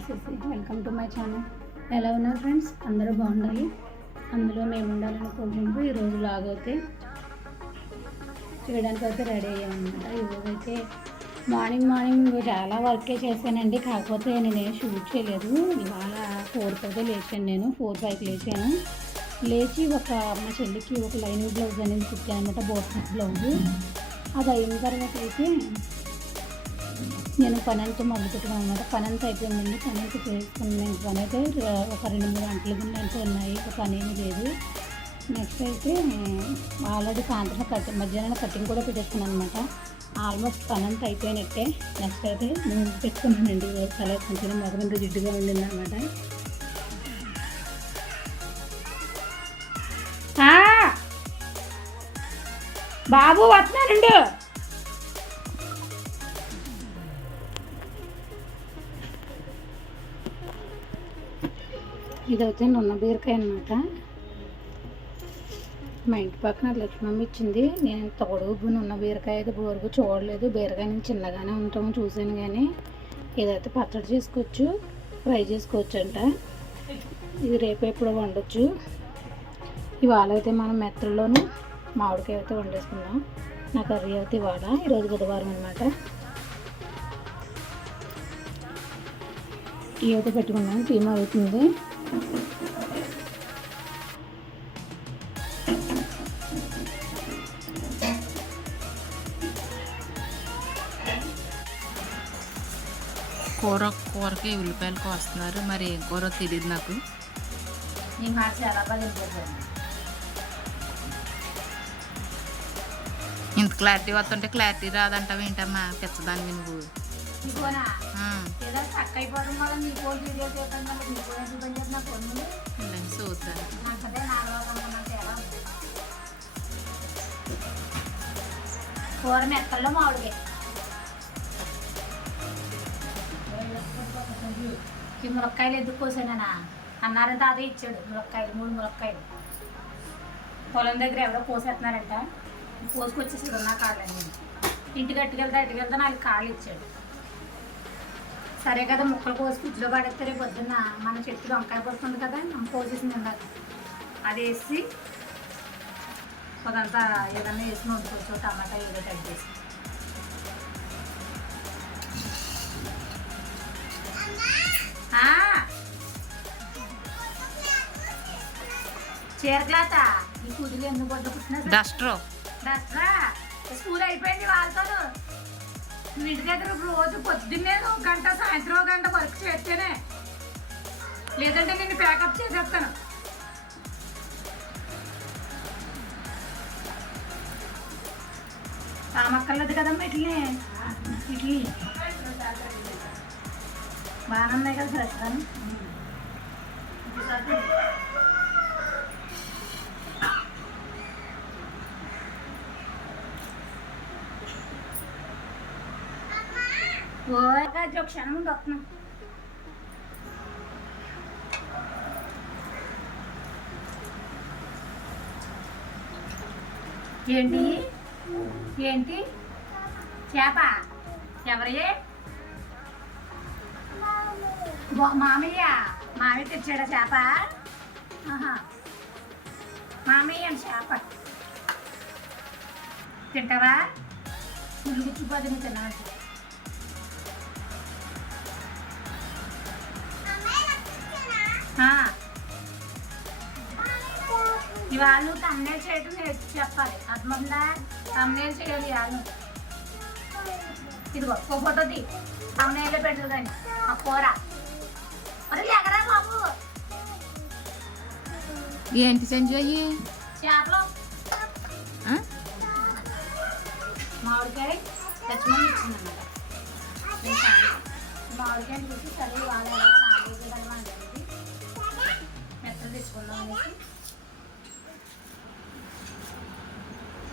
CC welcome to my channel. ఎలా ఉన్నారు friends? అందరూ బాగుండాలి, అందులో మేము ఉండాలని కోరుకుంటూ ఈరోజు లాగ్ అయితే చేయడానికి అయితే రెడీ అయ్యామన్నమాట. ఈరోజైతే మార్నింగ్ చాలా వర్కే చేశానండి, కాకపోతే నేనేం షూట్ చేయలేదు. ఇవాళ 4 లేచాను, నేను 4-5 లేచాను. లేచి మా చెల్లికి ఒక లైనింగ్ బ్లౌజ్ అనేది కుట్టాను అనమాట, బోట్ బ్లౌజ్. అది అయిన తర్వాత అయితే నేను పని అంతా మొదలుపెట్టుకున్నాను అనమాట. పని అంతా అయిపోయిందండి, పని అంతా చేసుకున్నాను. పని అయితే ఒక 2-3 గంటల గుండంతా ఉన్నాయి, ఒక పని ఏమీ లేదు. నెక్స్ట్ అయితే ఆల్రెడీ సాయంత్రం మధ్యాహ్నం కటింగ్ కూడా పెట్టేసుకున్నాను అనమాట. ఆల్మోస్ట్ పని అంతా అయిపోయినట్టే. నెక్స్ట్ అయితే నేను పెట్టుకున్నానండి, తల కొంచెం మొదలంతా జిడ్డుగా ఉండింది అనమాట. బాబు వస్తున్నానండు. ఇదైతే నున్న బీరకాయ అనమాట. మా ఇంటి పక్కన లక్ష్మమ్మ ఇచ్చింది. నేను ఇంత పొడుగు నున్న బీరకాయ అయితే బోరుగు చూడలేదు. బీరకాయ నేను చిన్నగానే ఉంటాము చూసాను, కానీ ఇదైతే పచ్చడి చేసుకోవచ్చు, ఫ్రై చేసుకోవచ్చు అంట. ఇది రేపు ఎప్పుడో వండొచ్చు. ఇవాళ అయితే మనం మెత్తల్లోనూ మామిడికాయ అయితే వండేసుకుందాం. నా కర్రీ అయితే ఇవాళ, ఈరోజు బుధవారం అనమాట. టీ అయితే పెట్టుకున్నాను, టీ అవుతుంది. కూరకి ఉల్లిపాయలు కోస్తున్నారు, మరి ఏం కూర తెలియదు నాకు. ఇంత క్లారిటీ వస్తుంటే క్లారిటీ రాదంటావు ఏంటమ్మా? పెచ్చదాన్ని నువ్వు. కూర మెత్తల్లో మామిడికాయ. ఈ ములక్కాయలు ఎందుకు కోసానా అన్నారంటే అదే ఇచ్చాడు. ములక్కాయలు 3 ములక్కాయలు పొలం దగ్గర ఎవరో కోసేస్తున్నారంట, కోసుకొచ్చేసాడు. నా కాళ్ళని ఇంటికి అట్టుకెళ్తా 4 కాళ్ళు ఇచ్చాడు. సరే కదా, ముక్కలు కోసి ఫ్రిడ్జ్లో పడేస్తే రేపు పొద్దున్న మన చెట్టు వంకాయ పడుతుంది కదా, కోసేసింది ఉండాలి. అది వేసి అదంతా ఏదన్నా వేసి వండుకోవచ్చు, టమాటా ఏదో కట్ చేసి. చీర క్లాత ఈ కూతురు ఎందుకు పొద్దు పుట్టినా డస్టరా స్కూల్ అయిపోయింది వాళ్ళతో. ఇంటి దగ్గర రోజు పొద్దున్నే 1 గంట, సాయంత్రం 1 గంట వర్క్ చేస్తేనే, లేదంటే నేను ప్యాకప్ చేసేస్తాను. తామక్కర్లేదు కదమ్మా ఇడ్లీ బాగానే ఉన్నాయి కదా ఫ్రెష్ కానీ. ఒక క్షణం ముందు వస్తున్నాం. ఏంటి చేప? ఎవరయ్యే? మామయ్య తెచ్చాడా చేప? మామయ్య చేప తింటావా? మురుగుచ్చిపోతే నువ్వు తిన్నాను. ఇవాళ నువ్వు తమ్నేల్ చేయటం చెప్పాలి, అర్థమైందా? తమ్నేల్ చేయాలి ఇవాళ. ఇదిగో ఓ ఫోటో తీ, తమ్నేల్లో పెట్టదు కానీ ఆ కూర. అరే ఎగరా బాబు. ఏంటి సంజయ్? చేపలు మామిడికాయ లక్ష్మణ్ ఇచ్చిందన్నమాట. మామిడికాయని చూసి చదివి వాళ్ళు 4 గంటలు మెత్తలు తెచ్చుకుందాం అనేసి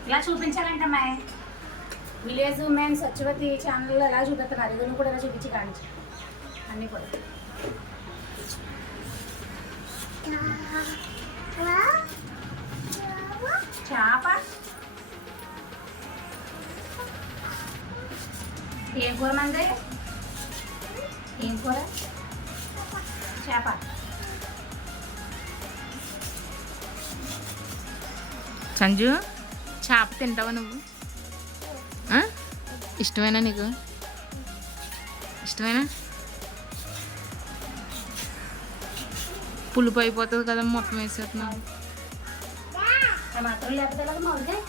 ఇలా చూపించాలంటమ్మా. విలేజ్ ఉమెన్ సత్యవతి ఛానల్లో ఎలా చూపిస్తున్నారు, ఇవన్నీ కూడా ఎలా చూపించి కానించి అన్నీ కూడా. చేప ఏం కూర మంది? ఏం కూర? చేప. సంజు చేప తింటావా నువ్వు? ఇష్టమేనా నీకు? ఇష్టమేనా? పులుపు అయిపోతుంది కదా మొత్తం వేసేస్తున్నావు. మాత్రం లేకపోతే మామిడికాయ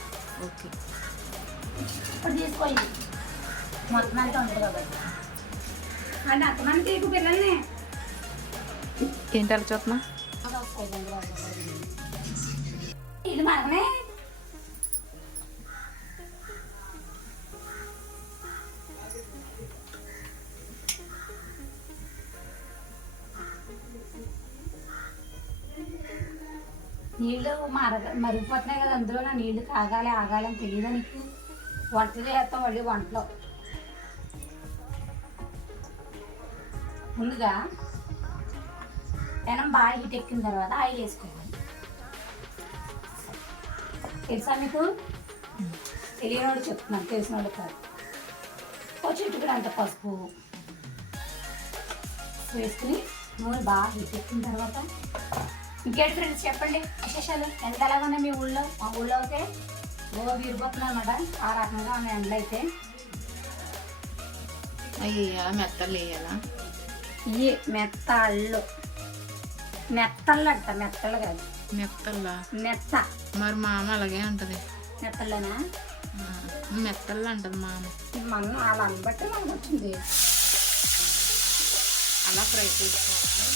ఓకే ఇప్పుడు తీసుకోండి. మొత్తం అంతా ఉంటుంది కాబట్టి అంటే అంతమంది ఎక్కువ పిల్లల్ని ఏంటి అలా చూస్తున్నా? ఇది మనమే నీళ్ళు మరిగిపోతున్నాయి కదా, అందులో నా నీళ్ళు కాగాలి ఆగాలి అని తెలియదా నీకు? వంటలు చేస్తాం మళ్ళీ వంటలో. ముందుగా పెనం బాగా హీట్ ఎక్కిన తర్వాత ఆయిల్ వేసుకోవాలి. తెలుసా మీకు? తెలియని వాళ్ళు చెప్తున్నాను, తెలిసిన వాళ్ళు కాదు. ఒక చిట్టుకుడు అంత పసుపు వేసుకుని నూనె బాగా హీట్ ఎక్కిన తర్వాత ఇంకేంటి ఫ్రెండ్స్ చెప్పండి విశేషాలు? ఎంత ఎలాగా ఉన్నాయి మీ ఊళ్ళో? మా ఊళ్ళో అయితే వీరిపోతున్నాయి అన్నమాట. ఆ రకంగా ఉన్నాయి ఎండలు అయితే. అవి వేయాలా? మెత్తలు వేయాలా? ఇవి మెత్తళ్ళు. మెత్తళ్ళు అంట, మెత్తళ్ళు కాదు. మెత్తల్లా? మెత్త. మరి మా అమ్మ అలాగే అంటది. మెత్తళ్ళనా? మెత్తళ్ళు అంటది మా అమ్మ. మనం అలా బట్టి మనకు వచ్చింది. అలా ఫ్రై చేసుకోవాలి.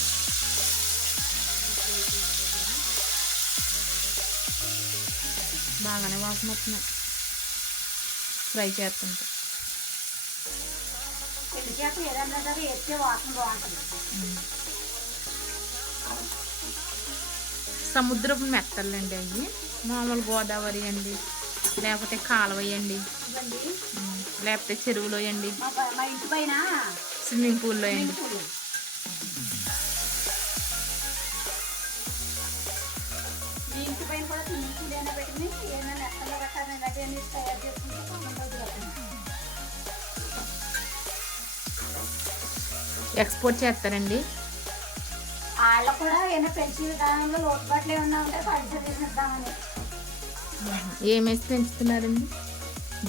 బాగానే వాసన వస్తున్నాయి ఫ్రై చేస్తుంటే. ఎండు చేప ఏదన్నా సరే ఎత్తే వాసన బాగుంటుంది. సముద్రపు మెత్తలండి అవి. మామూలు గోదావరి అండి, లేకపోతే కాలువ అండి, లేకపోతే చెరువులో అండి, మా ఇంటి పైన స్విమ్మింగ్ పూల్లో అండి. మీ ఇంటి పైన కూడా స్విమ్మింగ్ పూల్ అయినా పెట్టింది. ఏమైనా నెత్తలో కట్టాలని ఇలాంటివన్నీ తయారు చేసుకుంటే ఎక్స్పోర్ట్ చేస్తారండి. వాళ్ళు కూడా ఏమైనా పెంచే విధానంలో లోటుపాట్లు ఏమన్నా ఉంటే పరిచయం చేసిద్దామని. ఏమేసి పెంచుతున్నారండి?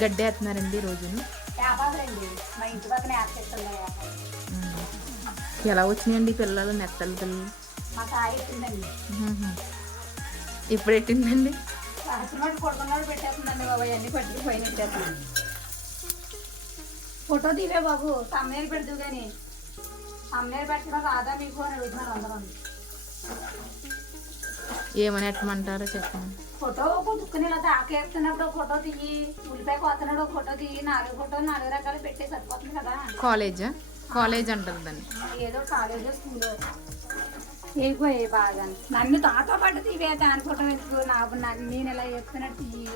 గడ్డి వేస్తున్నారండి రోజును? వ్యాపారండి, మా ఇంటి పక్కన యాప్చెప్తున్నా వ్యాపారం. ఎలా వచ్చినాయండి పిల్లలు, నెత్తలు పిల్లలు? మా తాయి ఎట్టిందండి. ఇప్పుడు ఎట్టిందండి? రాసినోడు కొడుకున్నాడు పెట్టేస్తుందండి బాబు. అన్నీ పట్టుకు పైన పెట్టేస్తున్నాను. ఫోటో తీవే బాబు, తమ్మేలు పెడదు కానీ. తమ్మేలు పెట్టడం రాదా మీకు అని అడుగుతున్నారు అందరూ. ఏమని ఎట్టమంటారో చెప్పండి. ఫోటో కుట్టుకుని ఇలా ఆకేస్తున్నప్పుడు ఫోటో తీయి, ఉల్లిపాయ కోతున్నాడు ఒక ఫోటో తీయి, 4 ఫోటోలు 4 రకాలు పెట్టే సరిపోతుంది కదా. కాలేజా? కాలేజ్ అంటారు దాన్ని. ఏదో కాలేజ్ స్కూల్ అయిపోయాయి బాగా. నన్ను తాతో పాటు తీవే దాని ఫోటో ఎందుకు? నాకు నేను ఇలా చెప్తున్నట్టు తీయి,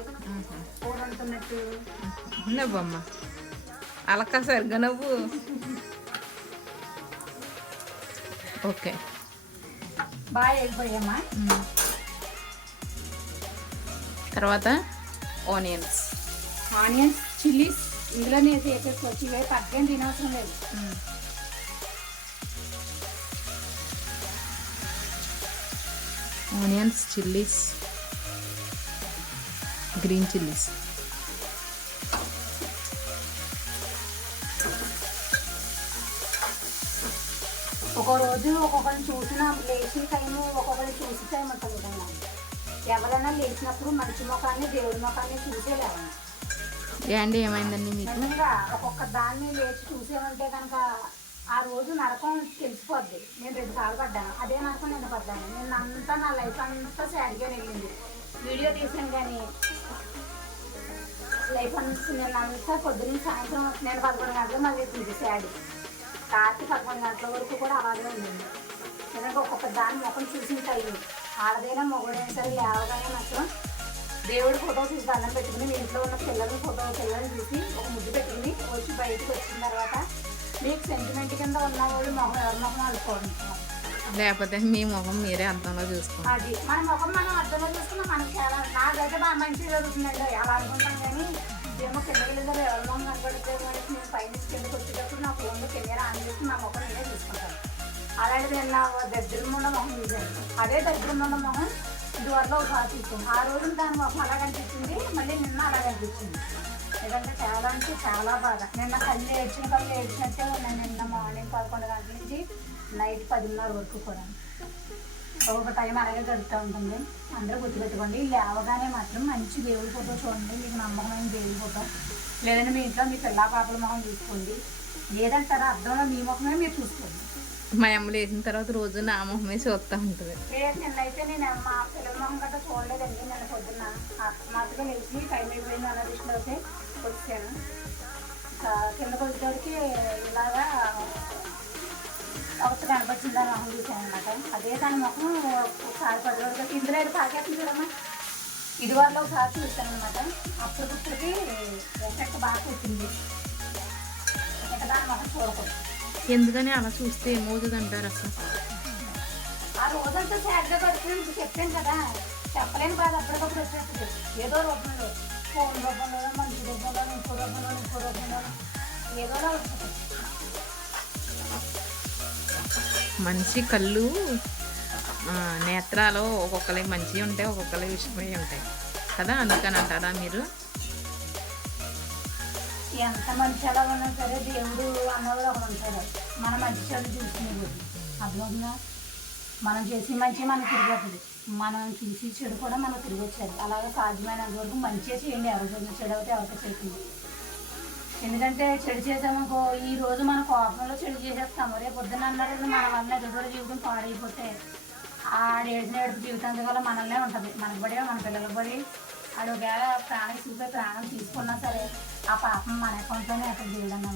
కూరంటున్నట్టు నవ్వమ్మ. అలక సరిగ్గా నవ్వు. ఓకే బాగా అయిపోయామ్మా. తర్వాత ఆనియన్స్, చిల్లీస్ ఇందులోనే వేసేసుకోవచ్చు. ఇవే పక్కన తినవసరం లేదు. Onions, chillies, green chillies. ఒక రోజు ఒక్కొక్కరిని చూసిన లేచిన టైము, ఒక్కొక్కరిని చూసి టైం ఉంటుంది విధంగా. ఎవరైనా లేచినప్పుడు మనిషి ముఖాన్ని దేవుడి ముఖాన్ని చూసే లేవండి. ఏండి ఏమైందండి మీకు? నిజంగా ఒక్కొక్క దాన్ని లేచి చూసేమంటే కనుక ఆ రోజు నరకం తెలిసిపోద్ది. నేను 2 సార్లు పడ్డాను, అదే నరకం నేను పడ్డాను. నేను అంతా నా లైఫ్ అంతా సాడ్గా వెళ్ళింది. వీడియో తీసాను కానీ లైఫ్ అంతా నేను అంతా పొద్దున్న సాయంత్రం నేను 11 గంటలు మళ్ళీ తీసి సాడ్. రాత్రి 11 గంటల వరకు కూడా అలాగే ఉండింది. ఎందుకంటే ఒక్కొక్క దాని ముఖం చూసిన టైం ఆడదైనా మొగుడైనా సరే లేవగానే మాత్రం దేవుడి ఫోటో చూసి దండం పెట్టుకుని మీ ఇంట్లో ఉన్న పిల్లల్ని చూసి ఒక ముద్దు పెట్టుకుని వచ్చి బయటకు వచ్చిన తర్వాత మీకు సెంటిమెంట్ కింద ఉన్నవాళ్ళు మొహం ఎవరి మొహం అనుకోండి. లేకపోతే మీ ముఖం మీరే అర్థంలో చూసుకోండి. అది మన ముఖం మనం అర్థంలో చూసుకున్నా మనకి చాలా నాకైతే బాగా మంచిగా జరుగుతుందండి. అలా అనుకుంటాం కానీ ఏమో కిందకి వెళ్ళేదారు ఎవరి మొహం కనపడుతుంది. నేను పైన కిందకి వచ్చేటప్పుడు నా ఫోన్లో కెమెరా ఆన్ చేసి నా ముఖం నేనే చూసుకుంటాను. అలాంటిది నిన్న దరిద్రమున్న మొహం చూశాను. అదే దరిద్రమున్న మొహం ఇదివరకు ఒకసారి చూసాను. ఆ రోజు దాని మొహం అలా కనిపించింది, మళ్ళీ నిన్న అలా కనిపించింది. ఎందుకంటే చాలా అంటే చాలా బాధ. నిన్న కళ్ళు ఏడ్చినట్టే ఉన్నాను. నిన్న మార్నింగ్ 11 గంటల నుంచి నైట్ 10:30 వరకు కూడా ఒక టైం అలాగే గడుపుతూ ఉంటుంది. అందరూ గుర్తుపెట్టుకోండి. లేవగానే మాత్రం మంచి దేవుడి ఫోటో చూడండి, మీకు నమ్మకమైన దేవుడి ఫోటో. లేదంటే మీ ఇంట్లో మీ పిల్ల పాపల మొహం చూసుకోండి. లేదంటారా అర్థంలో మీ మొహమే మీరు చూసుకోండి. మా అమ్మ లేచిన తర్వాత రోజు నా మొహమే చూస్తూ ఉంటుంది. నిన్నైతే నేను మా పిల్లల మొహం గట్రా చూడలేదండి. నిన్న పొద్దున్న మాటగా నిలిచి టైం అయిపోయింది అన్న దృష్టిలోకి వచ్చాను. కిందకు వచ్చేటికి ఇలాగా ఒకటి కనపచ్చింది అని మొహం చూసాను అనమాట. అదే దాని మొహం ఒకసారి 10 రోజులకి ఇందులో ఏదో పాకేస్తుంది కదమ్మా, ఇది వరకు ఒకసారి చూసాను అనమాట. అప్పటికప్పటికి ఎఫెక్ట్ బాగా కూర్చుంది. ఇక దాని మొహం చూడకూడదు. ఎందుకని అలా చూస్తే ఏమవుతుంది అంటారు అసలు? ఆ రోజంతా సాడ్గా గడుపుతున్నాను. ఇప్పుడు చెప్పాను కదా, చెప్పలేని బాధ అప్పటికప్పుడు వచ్చేస్తుంది. ఏదో రూపంలో, ఫోన్ రూపంలో, మంచి రూపంలో, ఇంకో రూపంలో ఏదోలా వస్తుంది. మనిషి కళ్ళు నేత్రాలు ఒక్కొక్కరికి మంచివి ఉంటాయి, ఒక్కొక్కరికి విషమై ఉంటాయి కదా, అందుకని అంటారా మీరు? ఎంత మంచి ఎలా ఉన్నా సరే దేవుడు అన్నవాడు ఒకడు ఉంటాడు. మన మంచి చెడు చూసుకునేది అర్థమవుతుందా? మనం చేసి మంచి మనకు తిరిగి వస్తుంది, మనం చూసి చెడు కూడా మనకు తిరిగి వచ్చేది. అలాగే సాధ్యమైనంత వరకు మంచిగా చేయండి. ఎవరికైనా చెడు అయితే ఎవరికి చేయండి. ఎందుకంటే చెడు చేసామనుకో, ఈ రోజు మన కోపంలో చెడు చేసేస్తాము. రేపు పొద్దున్న అన్నారు మన వల్ల ఎదురు జీవితం పాడైపోతే ఏడుపు జీవితం వల్ల మనల్నే ఉంటుంది. మనకు పడి మన పిల్లలకు పడి ఆడు ఒకవేళ ప్రాణం చూపే ప్రాణం తీసుకున్నా సరే ఆ పాపం మన అకౌంట్లోనే అక్కడ చేయడన్నా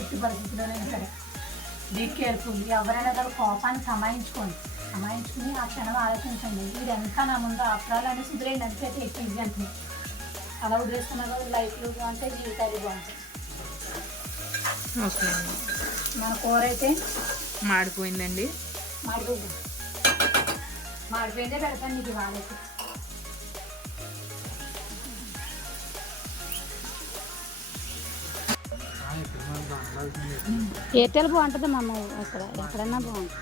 ఎట్టి పరిస్థితుల్లోనే సరే. Be careful. ఎవరైనా కానీ కోపాన్ని సమాయించుకుని ఆ క్షణం ఆలోచించండి. ఇది ఎంత నా ముందు ఆఫ్రాలు అనేది సుధురైంది అంతే ఎక్కువ అంటుంది. అలా వదిలేసుకున్నా లైఫ్లో బాగుంటాయి, జీవితాలు బాగుంటాయి. ఓకే, మన కూర అయితే మాడిపోయిందండి. మాడిపోయిందే పెడతాను నీకు వాళ్ళైతే. ఎయిర్టెల్ బాగుంటుంది మా అమ్మ, ఇక్కడ ఎక్కడన్నా బాగుంటుంది.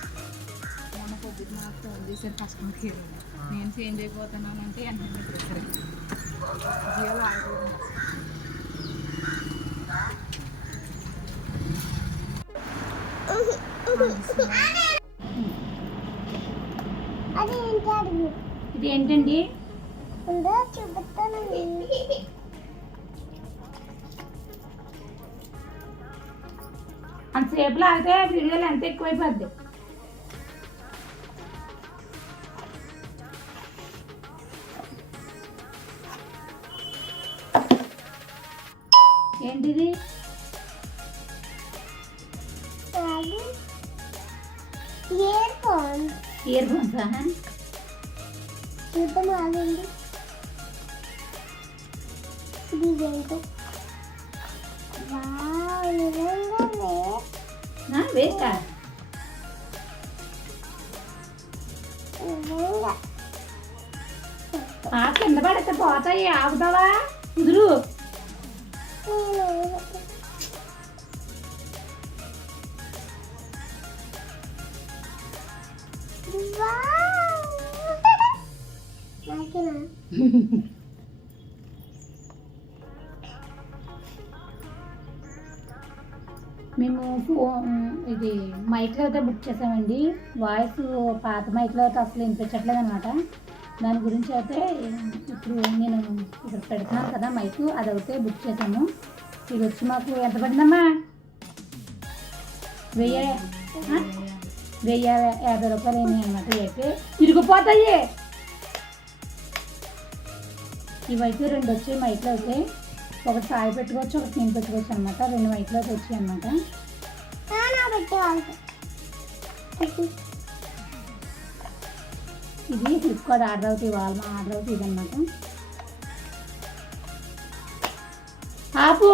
మొన్న పొద్దున్న నాకు ఫోన్ చేశారు కస్టమర్ కేర్. నేను చేంజ్ అయిపోతున్నానంటే వెంటనే చేశారు. జియో ఆగిపోతుంది. ఇది ఏంటండి? అంతసేపులో ఆగితే వీడియోలు ఎంత ఎక్కువైపోద్ది. ఏంటిది? ఇయర్ ఫోన్సా? వేస్తా కింద పడితే పోతాయి, ఆగుతావా? కుదురు. మేము ఇది మైక్లో అయితే బుక్ చేసామండి. వాయిస్ పాత మైక్లో అయితే అసలు వినిపించట్లేదు అనమాట. దాని గురించి అయితే ఇప్పుడు నేను ఇక్కడ పెడుతున్నాను కదా మైక్, అదైతే బుక్ చేసాము. ఇది వచ్చి మాకు ఎంత పడిందమ్మా? 1050 రూపాయలు అయినాయి అనమాట. అయితే తిరిగిపోతాయి. ఇవైతే 2 వచ్చాయి మైక్లో అయితే. ఒకటి సాయి పెట్టుకోవచ్చు, ఒకటి నేను పెట్టుకోవచ్చు అనమాట. 2 మైక్లో వచ్చాయి అనమాట. ఇది ఫ్లిప్కార్ట్ ఆర్డర్ అవుతాయి, వాళ్ళ ఆర్డర్ అవుతాయి ఇదనమాట. ఆపు.